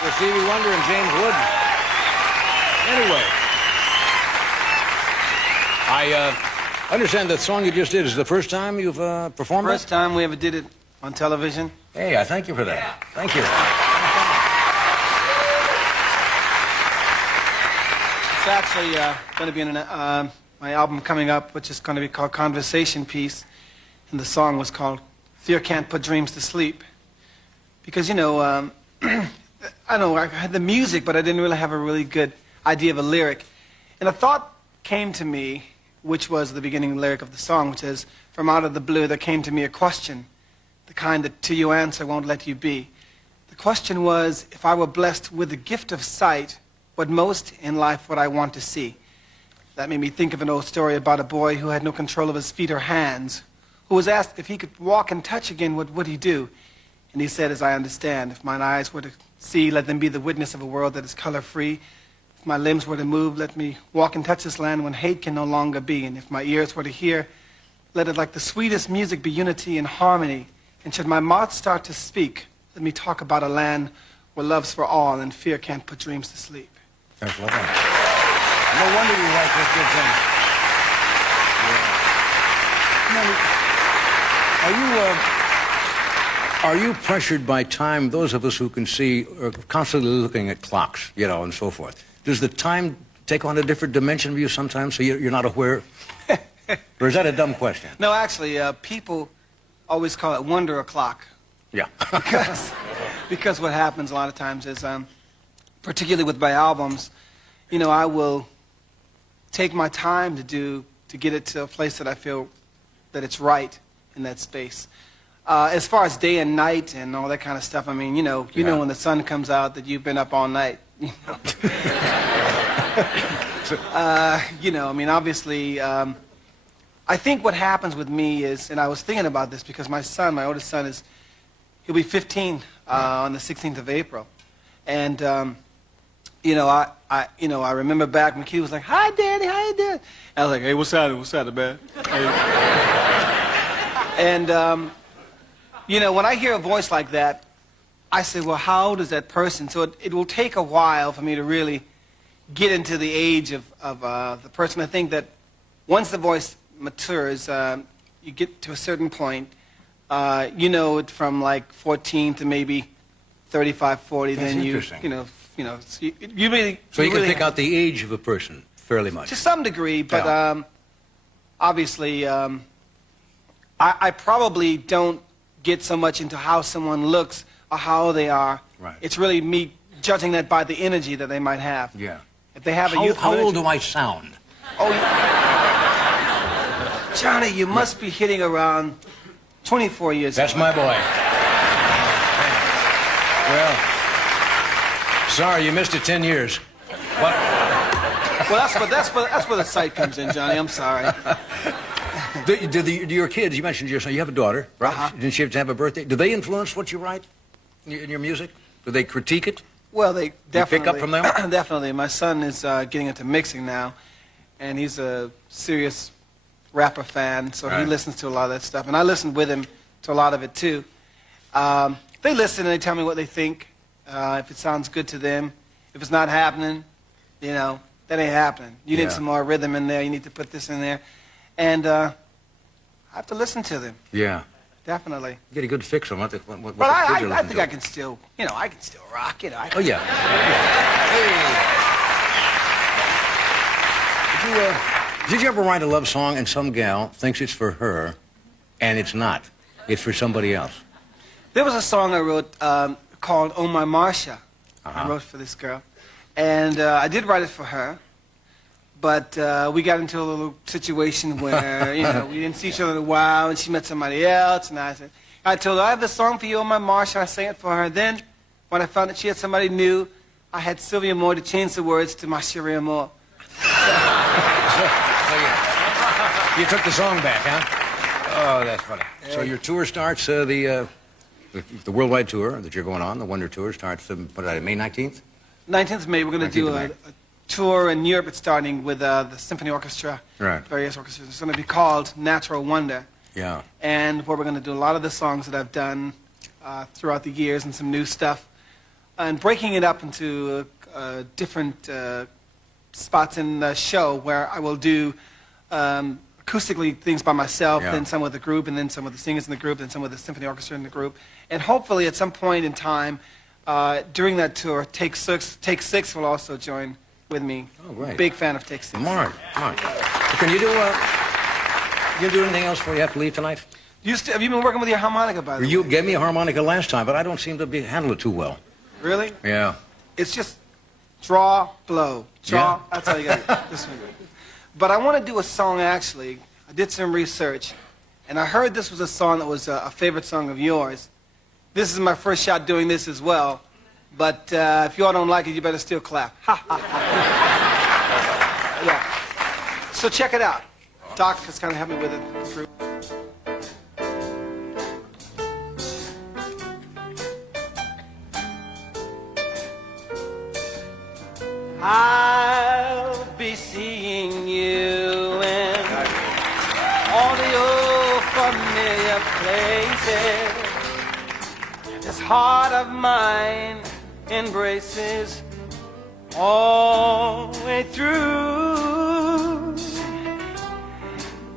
back with Stevie Wonder and James Wood. Anyway, I understand the song you just did is the first time you've performed it? First time we ever did it on television. Hey, I thank you for that. Thank you. It's actually going to be in my album coming up, which is going to be called Conversation Piece. And the song was called Fear Can't Put Dreams to Sleep. Because, you know, I know I had the music, but I didn't really have a really good idea of a lyric. And a thought came to me, which was the beginning lyric of the song, which is, from out of the blue there came to me a question, the kind that till you answer won't let you be. The question was, if I were blessed with the gift of sight, what most in life would I want to see? That made me think of an old story about a boy who had no control of his feet or hands, who was asked if he could walk and touch again, what would he do? And he said, as I understand, if mine eyes were to see, let them be the witness of a world that is color-free. If my limbs were to move, let me walk and touch this land when hate can no longer be. And if my ears were to hear, let it like the sweetest music be unity and harmony. And should my mouth start to speak, let me talk about a land where love's for all and fear can't put dreams to sleep. Thanks a lot. No wonder you like this good thing. Yeah. Are you pressured by time? Those of us who can see are constantly looking at clocks, you know, and so forth. Does the time take on a different dimension of you sometimes, so you're not aware? Or is that a dumb question? No, actually, people always call it wonder o'clock. Yeah. because what happens a lot of times is, particularly with my albums, you know, I will take my time to get it to a place that I feel that it's right in that space. As far as day and night and all that kind of stuff, I mean, you know when the sun comes out that you've been up all night. You know, you know, I mean, obviously, I think what happens with me is, and I was thinking about this because my son, my oldest son, he'll be 15 on the 16th of April, and you know, I remember back when he was like, "Hi, Daddy, how you doing?" I was like, "Hey, what's happening, man?" And you know, when I hear a voice like that, I say, well, how old is that person? So it will take a while for me to really get into the age of the person. I think that once the voice matures, you get to a certain point, you know, it from like 14 to maybe 35, 40, That's then you know, so you really... So you can pick out the age of a person fairly much. To some degree, but obviously, I probably don't get so much into how someone looks or how they are. Right. It's really me judging that by the energy that they might have. Yeah. If they have a youthful How old energy- do I sound? Oh, Johnny, you must be hitting around 24 years That's old. my boy. Well, sorry, you missed it 10 years. What? Well, that's where the sight comes in, Johnny. I'm sorry. Do your kids, you mentioned you have a daughter, right? Didn't she have a birthday? Do they influence what you write in your music? Do they critique it? Well, they definitely... You pick up from them? Definitely. My son is getting into mixing now, and he's a serious rapper fan, so he listens to a lot of that stuff. And I listen with him to a lot of it, too. They listen and they tell me what they think, if it sounds good to them. If it's not happening, you know, that ain't happening. You need some more rhythm in there. You need to put this in there. And I have to listen to them. Yeah. Definitely. Get a good fix on what But I think I can still, you know, I can still rock, you know. Oh, yeah. Hey. Did you ever write a love song and some gal thinks it's for her and it's not? It's for somebody else? There was a song I wrote called Oh My Marsha. I wrote for this girl. And I did write it for her. But we got into a little situation where, you know, we didn't see each other in a while, and she met somebody else, and I told her, I have this song for you on my marsh, and I sang it for her. Then, when I found that she had somebody new, I had Sylvia Moore to change the words to Ma Chérie Amour. You took the song back, huh? Oh, that's funny. Yeah. So your tour starts, the worldwide tour that you're going on, the Wonder Tour, starts, May 19th? 19th of May, we're going to do a tour in Europe. It's starting with the symphony orchestra, various orchestras. It's going to be called Natural Wonder. Yeah. And where we're going to do a lot of the songs that I've done throughout the years and some new stuff. and breaking it up into different spots in the show where I will do acoustically things by myself, then some with the group, and then some with the singers in the group, then some with the symphony orchestra in the group. And hopefully at some point in time during that tour, Take Six will also join with me. Oh, great. Big fan of Take Six. Mark. Can you do anything else before you have to leave tonight? Have you been working with your harmonica, by the way? You gave me a harmonica last time, but I don't seem to handle it too well. Really? Yeah. It's just draw, blow, draw. Yeah. That's how you got it. This one. But I want to do a song, actually. I did some research, and I heard this was a song that was a favorite song of yours. This is my first shot doing this as well, but if you all don't like it, you better still clap. Ha, ha, ha. Yeah. So check it out. Doc has kind of helped me with it through. I'll be seeing you in all the old familiar places. This heart of mine embraces all the way through.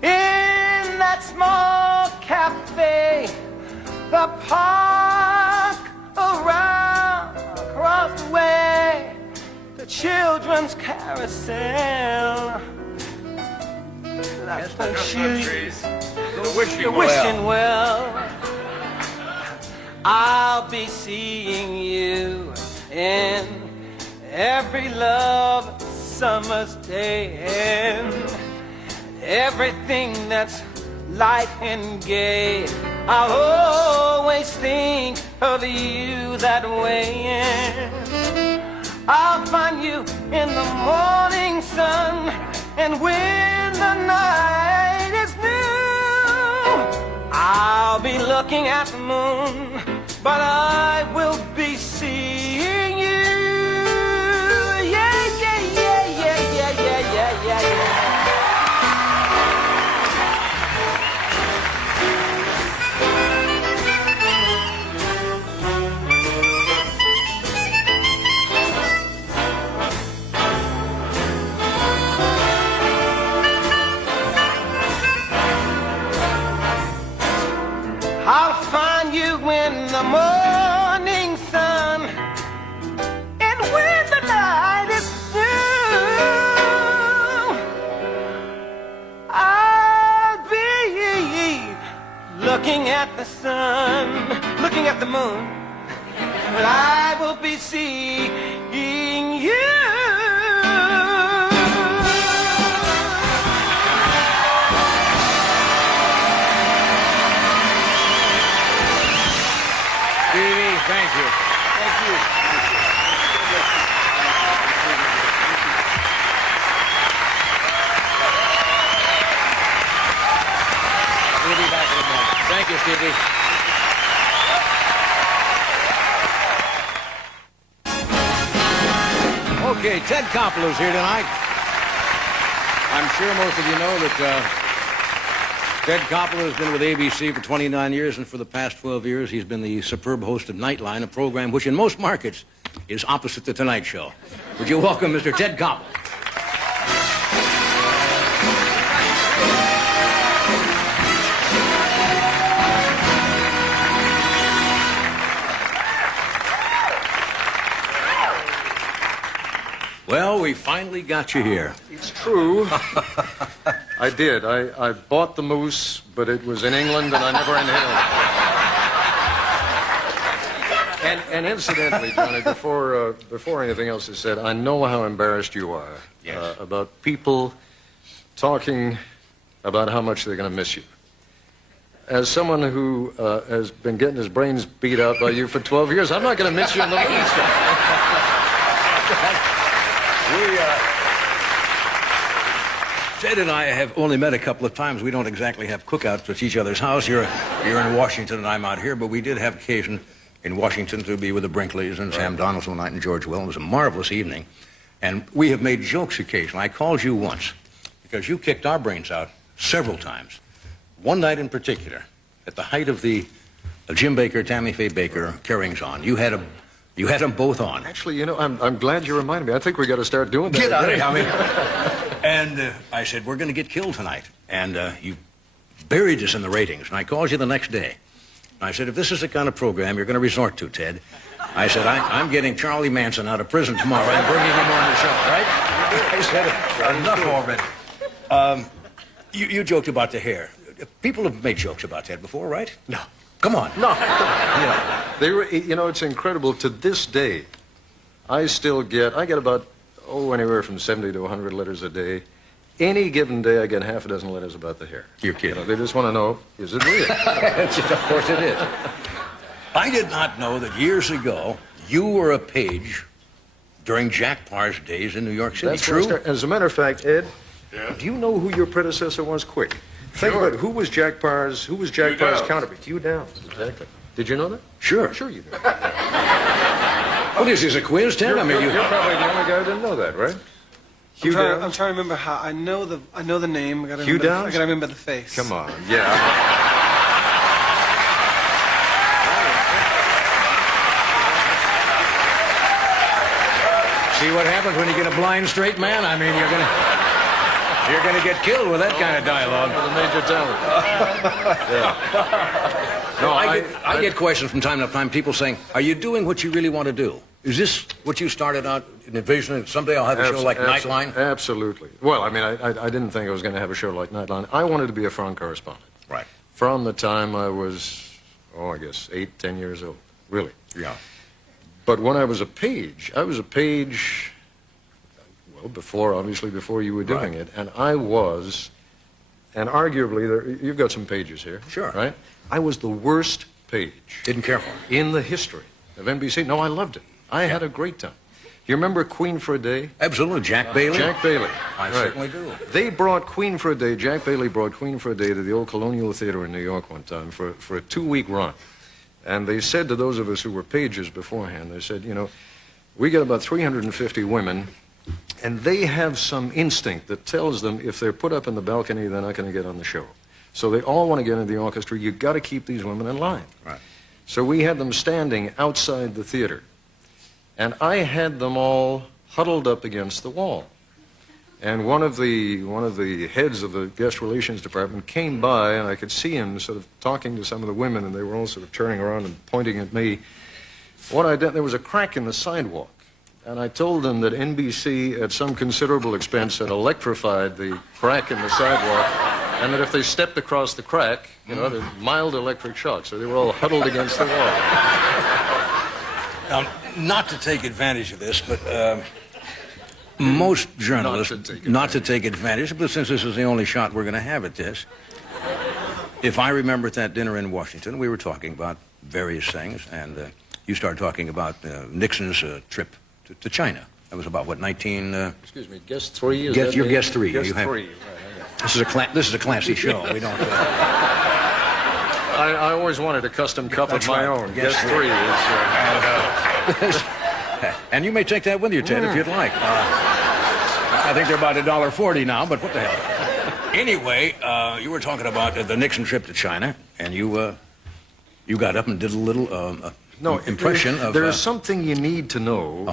In that small cafe, the park around, across the way, the children's carousel. That's the shoes, the wishing well. I'll be seeing you in every love summer's day, and everything that's light and gay. I'll always think of you that way, and I'll find you in the morning sun, and when the night is new, I'll be looking at the moon, but I will be seeing you. Yeah, yeah, yeah, yeah, yeah, yeah, yeah, yeah, yeah. I'll find you in the morning sun, and when the night is through, I'll be looking at the sun, looking at the moon, but I will be seeing you. Thank you. Thank you. We'll be back in a moment. Thank you, Stevie. Okay, Ted Koppel's here tonight. I'm sure most of you know that Ted Koppel has been with ABC for 29 years, and for the past 12 years, he's been the superb host of Nightline, a program which in most markets is opposite The Tonight Show. Would you welcome Mr. Ted Koppel? Well, we finally got you here. It's true. I did. I bought the moose, but it was in England, and I never inhaled it. And incidentally, Johnny, before anything else is said, I know how embarrassed you are about people talking about how much they're going to miss you. As someone who has been getting his brains beat out by you for 12 years, I'm not going to miss you in the least. Ted and I have only met a couple of times. We don't exactly have cookouts at each other's house. You're in Washington and I'm out here, but we did have occasion in Washington to be with the Brinkleys and Sam Donaldson one night and George Will. It was a marvelous evening. And we have made jokes occasionally. I called you once because you kicked our brains out several times. One night in particular, at the height of the Jim Baker, Tammy Faye Baker carryings on, you had You had them both on. Actually, you know, I'm glad you reminded me. I think we got to start doing that. Get out of again. here. And I said, we're going to get killed tonight. And you buried us in the ratings. And I called you the next day. And I said, if this is the kind of program you're going to resort to, Ted, I said, I'm getting Charlie Manson out of prison tomorrow and bringing him on the show, right? I said, enough already. You joked about the hair. People have made jokes about that before, right? No. Come on. No. They were, you know, it's incredible. To this day, I get about, anywhere from 70 to 100 letters a day. Any given day, I get half a dozen letters about the hair. You're kidding. You know, they just want to know, is it real? Of course it is. I did not know that years ago you were a page during Jack Parr's days in New York City. That's true? As a matter of fact, Ed, do you know who your predecessor was? Quick. Think about it. Who was Jack Parr's counterpart? Hugh Downs. Exactly. Did you know that? Sure. Sure you do. What is this, a quiz, Ted? You're probably the only guy who didn't know that, right? I'm trying to remember how. I know the name. Hugh Downs? I gotta remember the face. Come on. Yeah. See what happens when you get a blind straight man? I mean, you're gonna get killed with that kind of dialogue. With a major talent. Yeah. No, I get questions from time to time, people saying, are you doing what you really want to do? Is this what you started out envisioning? Someday I'll have a show like Nightline? Absolutely. Well, I mean, I didn't think I was going to have a show like Nightline. I wanted to be a front correspondent. Right. From the time I was, I guess, 8, 10 years old. Really. Yeah. But when I was a page, well, before you were doing it, and I was, and arguably, you've got some pages here. Sure. Right? I was the worst page. Didn't care for it. In the history of NBC. No, I loved it. I had a great time. You remember Queen for a Day? Absolutely. Jack Bailey? Jack Bailey. I certainly do. They brought Queen for a Day, Jack Bailey brought Queen for a Day to the old Colonial Theater in New York one time for a 2-week run. And they said to those of us who were pages beforehand, they said, you know, we get about 350 women, and they have some instinct that tells them if they're put up in the balcony, they're not going to get on the show. So they all want to get into the orchestra. You've got to keep these women in line. Right. So we had them standing outside the theater. And I had them all huddled up against the wall. And one of the heads of the guest relations department came by, and I could see him sort of talking to some of the women, and they were all sort of turning around and pointing at me. What I did, there was a crack in the sidewalk. And I told them that NBC, at some considerable expense, had electrified the crack in the sidewalk, and that if they stepped across the crack, you know, there's mild electric shock. So they were all huddled against the wall. Now, not to take advantage of this, but most journalists, not to take advantage, but since this is the only shot we're going to have at this, if I remember at that dinner in Washington, we were talking about various things, and you started talking about Nixon's trip to China. That was about, what, 19... Excuse me, guest 3? You're guest 3. Guest you have, 3, right. This is a classy show. We don't... I always wanted a custom cup of my own. Guest 3 is... And you may take that with you, Ted, if you'd like. I think they're about $1.40 now, but what the hell. Anyway, you were talking about the Nixon trip to China, and you got up and did a little impression of... There is something you need to know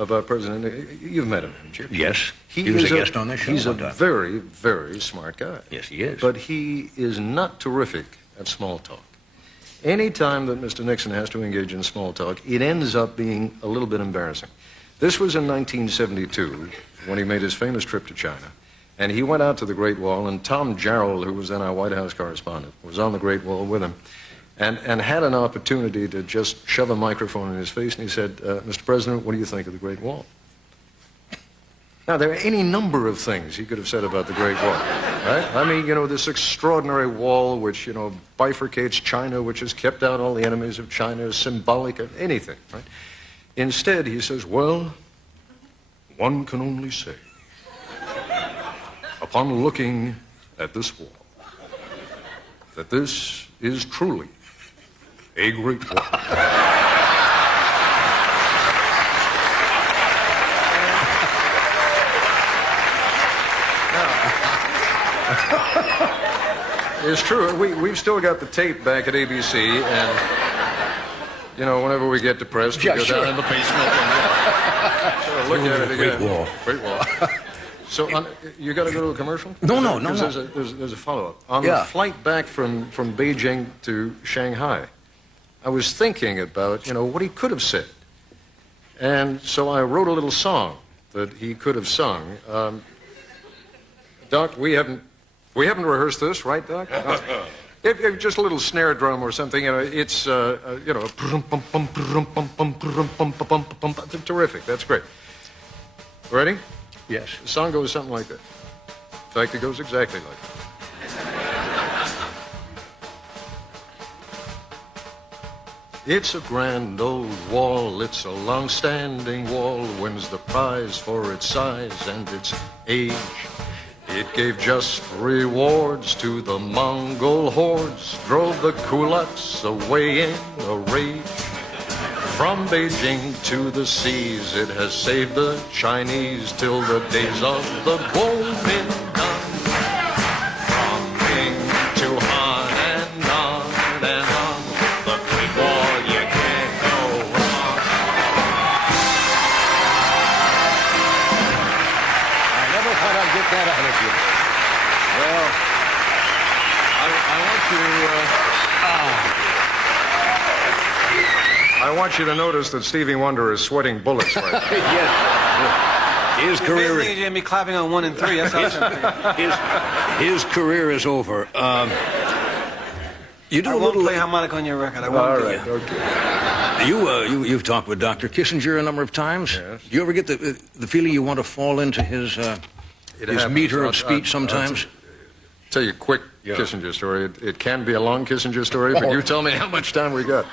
about President... You've met him, haven't you? Yes. He was a guest on this show. He's a very, very smart guy. Yes, he is. But he is not terrific at small talk. Any time that Mr. Nixon has to engage in small talk, it ends up being a little bit embarrassing. This was in 1972, when he made his famous trip to China. And he went out to the Great Wall, and Tom Jarrell, who was then our White House correspondent, was on the Great Wall with him, and had an opportunity to just shove a microphone in his face, and he said, Mr. President, what do you think of the Great Wall? Now, there are any number of things he could have said about the Great Wall, right? I mean, you know, this extraordinary wall which, you know, bifurcates China, which has kept out all the enemies of China, is symbolic of anything, right? Instead, he says, well, one can only say, upon looking at this wall, that this is truly a great wall. It's true. We've still got the tape back at ABC, and You know, whenever we get depressed, we Yeah, go sure. down in the basement and sort of look at it again. Great wall. Great wall. So, you got to go to a commercial? No. 'Cause there's a follow-up. On Yeah. the flight back from Beijing to Shanghai, I was thinking about, what he could have said. And so I wrote a little song that he could have sung. Doc, we haven't rehearsed this, right, Doc? If just a little snare drum or something, it's terrific. That's great. Ready? Yes. The song goes something like that. In fact, it goes exactly like that. It's a grand old wall, it's a long-standing wall, wins the prize for its size and its age. It gave just rewards to the Mongol hordes, drove the kulaks away in a rage. From Beijing to the seas, it has saved the Chinese till the days of the Kuomintang. From Ming to Han and on, the Great War, you can't go wrong. I never thought I'd get that out of you. Well, I want you to notice that Stevie Wonder is sweating bullets right now. Yes. His career, Basically, you're going to be clapping on 1 and 3. That's all I'm saying. his career is over. You do I a won't little. play harmonica on your record. I All won't. right, okay. You've talked with Dr. Kissinger a number of times. Yes. Do you ever get the feeling you want to fall into his happens. meter I'll- of speech I'll sometimes? Tell you a quick Kissinger story. It can be a long Kissinger story, but you tell me how much time we got.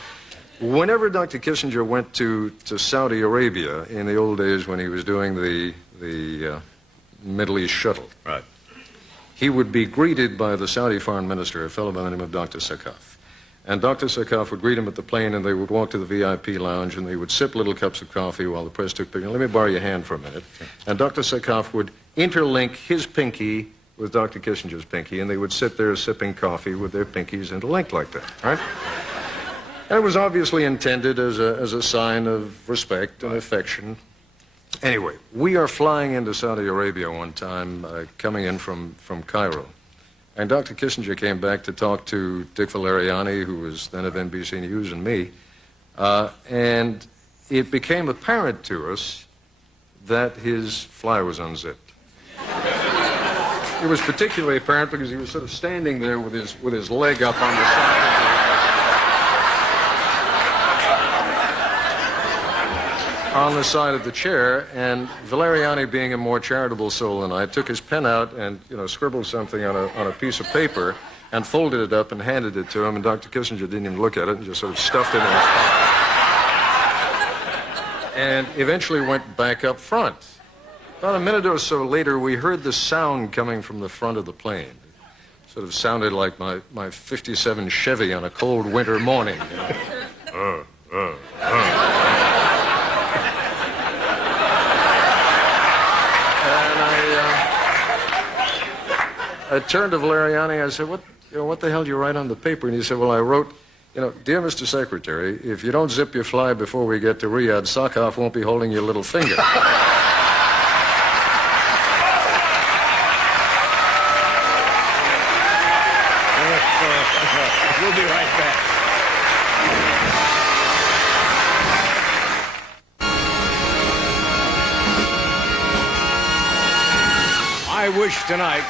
Whenever Dr. Kissinger went to Saudi Arabia in the old days when he was doing the Middle East shuttle, Right. he would be greeted by the Saudi foreign minister, a fellow by the name of Dr. Sakaf. And Dr. Sakaf would greet him at the plane, and they would walk to the VIP lounge, and they would sip little cups of coffee while the press took pictures. Let me borrow your hand for a minute. And Dr. Sakaf would interlink his pinky with Dr. Kissinger's pinky, and they would sit there sipping coffee with their pinkies interlinked like that, right? And it was obviously intended as a sign of respect and affection. Anyway, we are flying into Saudi Arabia one time, coming in from Cairo. And Dr. Kissinger came back to talk to Dick Valeriani, who was then of NBC News, and me. And it became apparent to us that his fly was unzipped. It was particularly apparent because he was sort of standing there with his leg up on the side of the chair, and Valeriani, being a more charitable soul than I, took his pen out and scribbled something on a piece of paper and folded it up and handed it to him, and Dr. Kissinger didn't even look at it and just sort of stuffed it in his pocket. And eventually went back up front. About a minute or so later, we heard the sound coming from the front of the plane. It sort of sounded like my 57 Chevy on a cold winter morning. I turned to Valeriani. I said, what the hell did you write on the paper? And he said, well, I wrote, dear Mr. Secretary, if you don't zip your fly before we get to Riyadh, Sakharov won't be holding your little finger. We'll be right back. I wish tonight.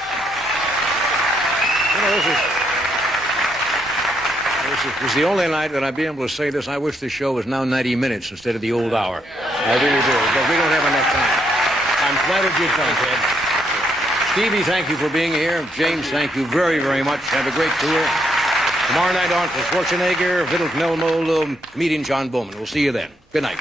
This was the only night that I'd be able to say this. I wish the show was now 90 minutes instead of the old hour. I really do, but we don't have enough time. I'm flattered you'd come, Ted. Stevie, thank you for being here. James, thank you very, very much. Have a great tour. Tomorrow night on for Schwarzenegger, Vidal Melmo, comedian John Bowman. We'll see you then. Good night.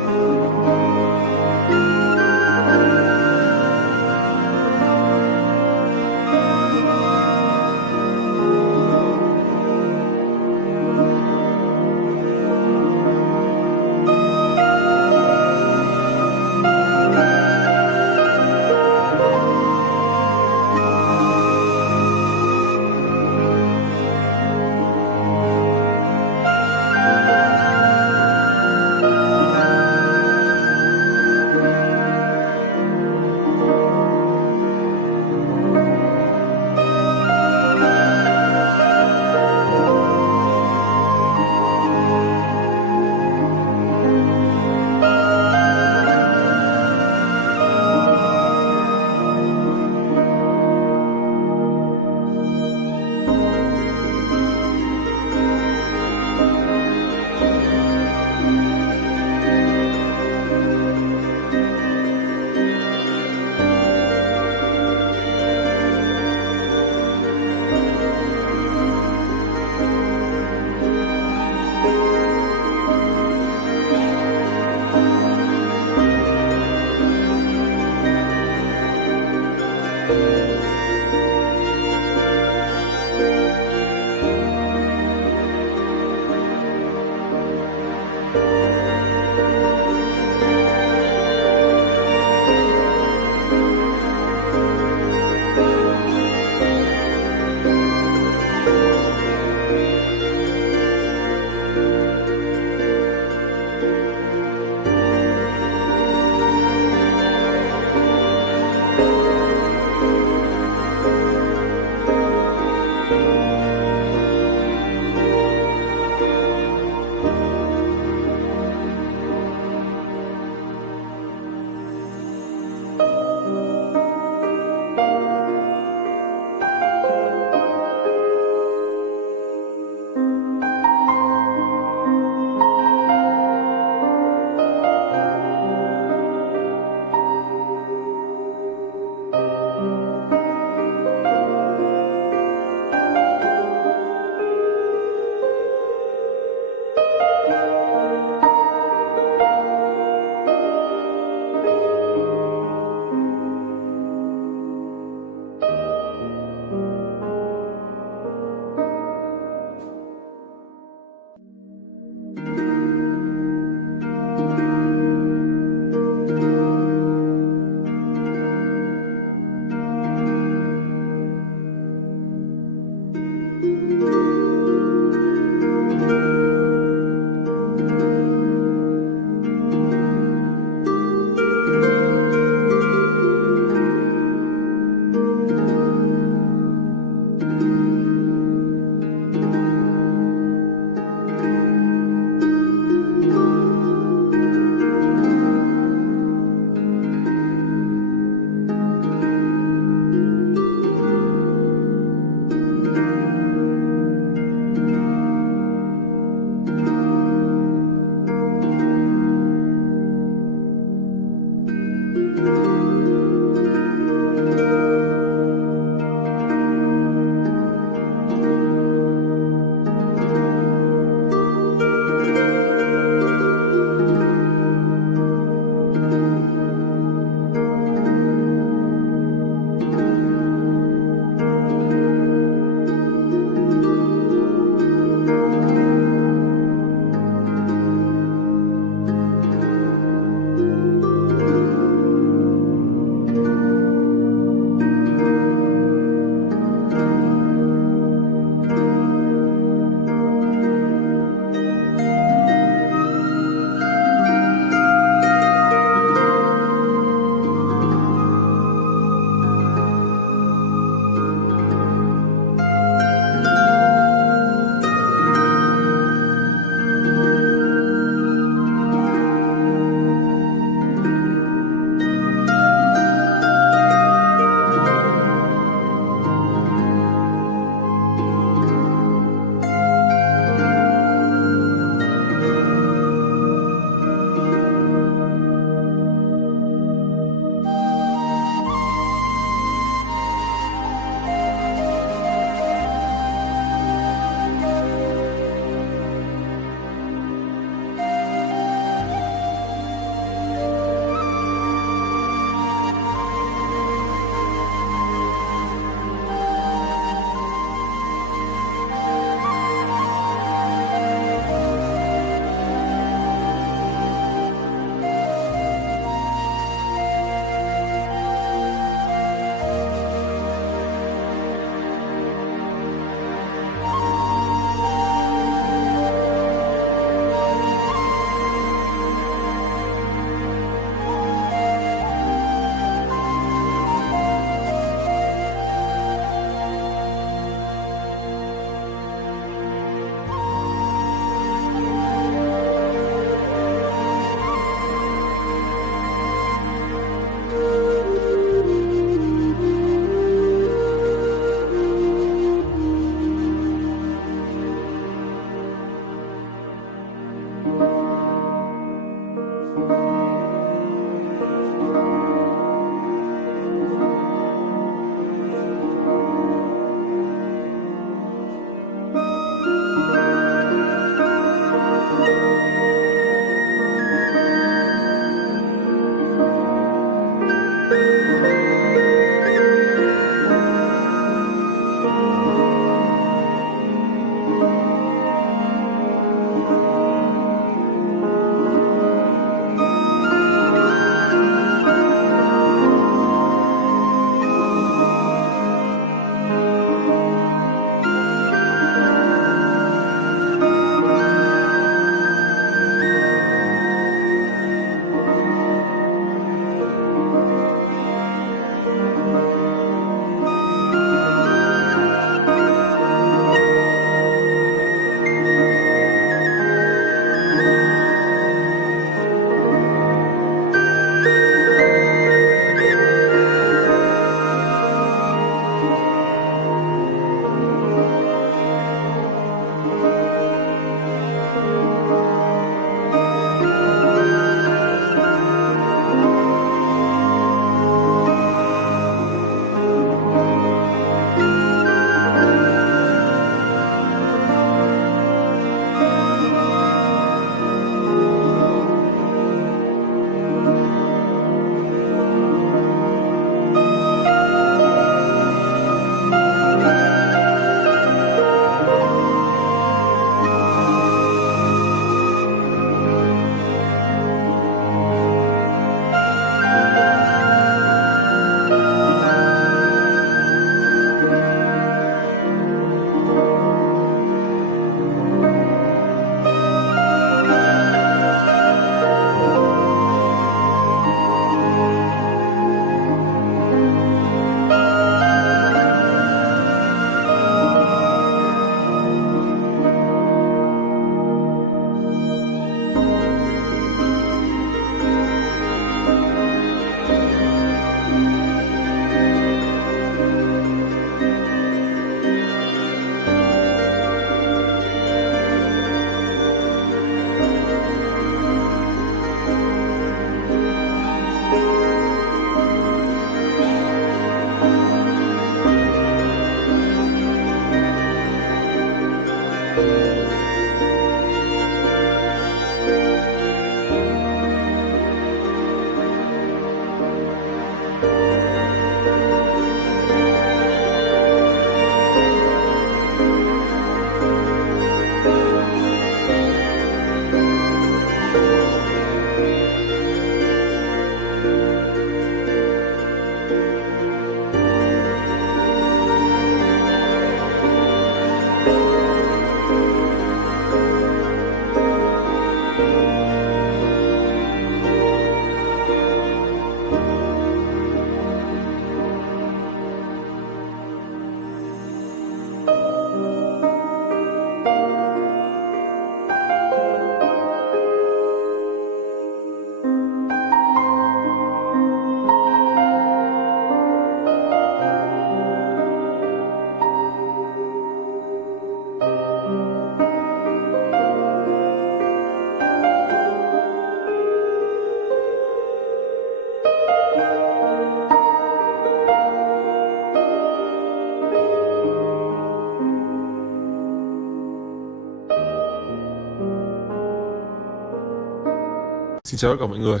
Xin chào tất cả mọi người.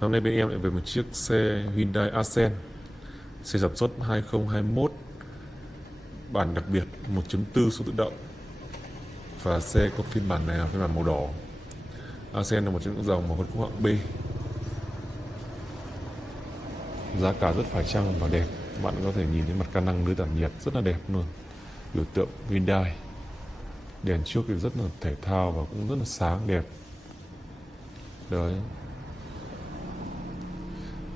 Hôm nay bên em lại về một chiếc xe Hyundai Accent, xe sản xuất 2021, bản đặc biệt 1.4 số tự động, và xe có phiên bản này là phiên bản màu đỏ. Accent là một trong những dòng mà phân khúc hạng B, giá cả rất phải chăng và đẹp. Bạn có thể nhìn thấy mặt ca năng lưới tản nhiệt rất là đẹp luôn, biểu tượng Hyundai. Đèn trước thì rất là thể thao và cũng rất là sáng đẹp. Đấy,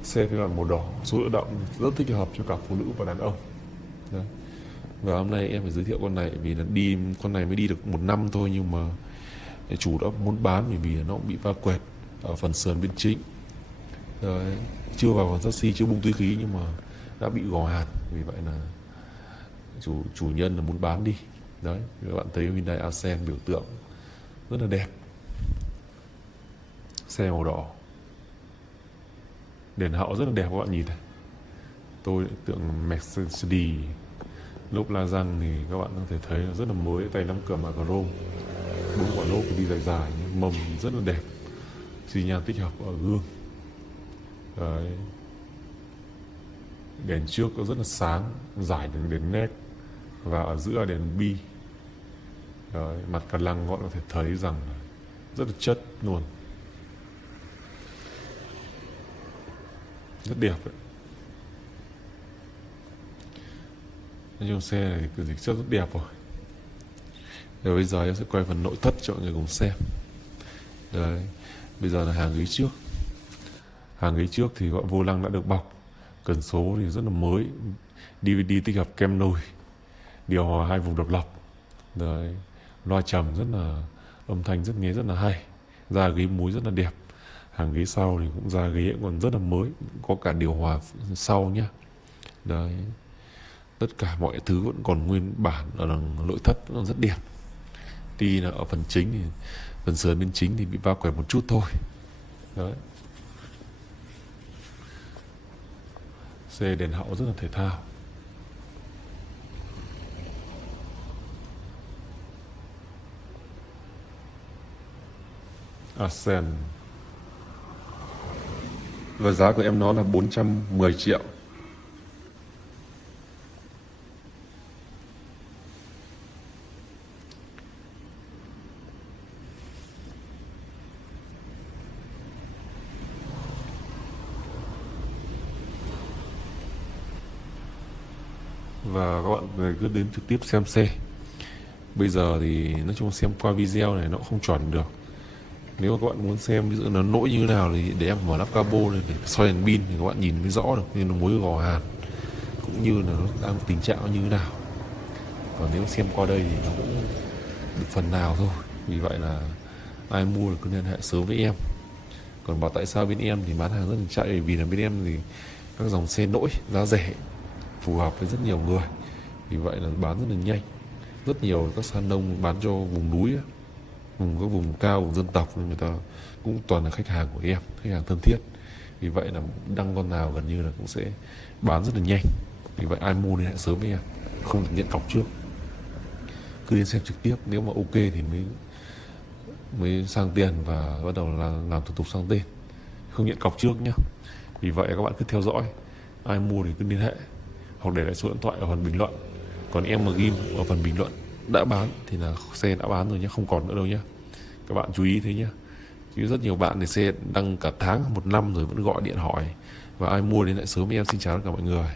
xe phiên bản màu đỏ số tự động rất thích hợp cho cả phụ nữ và đàn ông. Đấy. Và hôm nay em phải giới thiệu con này vì là con này mới đi được 1 năm thôi, nhưng mà chủ đã muốn bán vì nó cũng bị va quẹt ở phần sườn bên chính. Đấy. Chưa vào phần chassis, chưa bung túi khí nhưng mà đã bị gò hàn, vì vậy là chủ nhân là muốn bán đi. Đấy, các bạn thấy Hyundai Accent biểu tượng rất là đẹp, xe màu đỏ, đèn hậu rất là đẹp các bạn nhìn này. Tôi tượng Mercedes, lốp la răng thì các bạn có thể thấy là rất là mới, tay nắm cửa mà chrome, 4 quả lốp đi dài dài, mâm rất là đẹp, xi nhan tích hợp ở gương. Đấy. Đèn trước có rất là sáng, giải đèn nét, và ở giữa đèn bi. Đấy. Mặt cần lăng các bạn có thể thấy rằng rất là chất luôn, rất đẹp đấy. Nói chung xe này cái dịch chất rất đẹp rồi. Rồi bây giờ em sẽ quay phần nội thất cho mọi người cùng xem. Đấy, bây giờ là hàng ghế trước. Hàng ghế trước thì gọi vô lăng đã được bọc, cần số thì rất là mới, DVD tích hợp kem nồi, điều hòa 2 vùng độc lập. Đấy, loa trầm rất là âm thanh rất nghe rất là hay, da ghế muối rất là đẹp. Hàng ghế sau thì cũng da ghế còn rất là mới, có cả điều hòa sau nhá. Đấy, tất cả mọi thứ vẫn còn nguyên bản ở đằng nội thất, nó rất đẹp. Tuy là ở phần chính thì phần sườn bên chính thì bị va quẹt một chút thôi. Đấy, xe đèn hậu rất là thể thao. Accent, và giá của em nó là 410 triệu. Và các bạn cứ đến trực tiếp xem xe. Bây giờ thì nói chung xem qua video này nó không chuẩn được. Nếu mà các bạn muốn xem ví dụ nó lỗi như thế nào thì để em mở lắp cabo lên để soi đèn pin thì các bạn nhìn mới rõ được, nên nó mối gò hàn cũng như là nó đang tình trạng như thế nào. Còn nếu xem qua đây thì nó cũng được phần nào thôi. Vì vậy là ai mua thì cứ liên hệ sớm với em. Còn bảo tại sao bên em thì bán hàng rất là chạy, vì là bên em thì các dòng xe lỗi giá rẻ, phù hợp với rất nhiều người, vì vậy là bán rất là nhanh. Rất nhiều các sàn nông bán cho vùng núi, các vùng cao, vùng dân tộc, người ta cũng toàn là khách hàng của em, khách hàng thân thiết. Vì vậy là đăng con nào gần như là cũng sẽ bán rất là nhanh. Vì vậy ai mua liên hệ sớm với em, không được nhận cọc trước, cứ đến xem trực tiếp. Nếu mà ok thì mới sang tiền và bắt đầu là làm thủ tục sang tên, không nhận cọc trước nhé. Vì vậy các bạn cứ theo dõi, ai mua thì cứ liên hệ hoặc để lại số điện thoại ở phần bình luận. Còn em mà ghim ở phần bình luận đã bán thì là xe đã bán rồi nhé, không còn nữa đâu nhé. Các bạn chú ý thế nhé. Chứ rất nhiều bạn thì xe đăng cả tháng, 1 năm rồi vẫn gọi điện hỏi. Và ai mua đến lại sớm, em xin chào tất cả mọi người.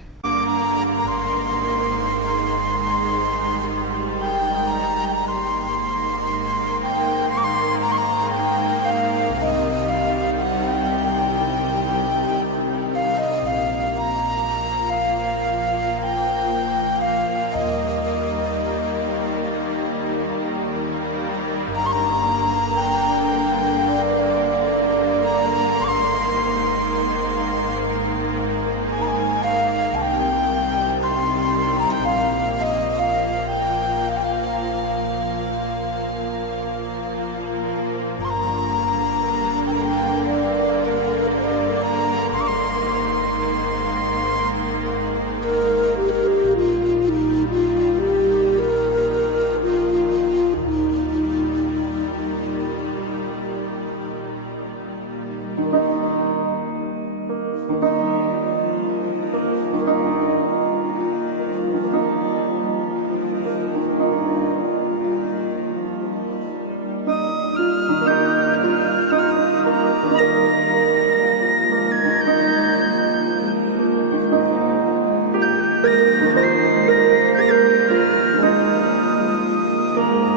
Thank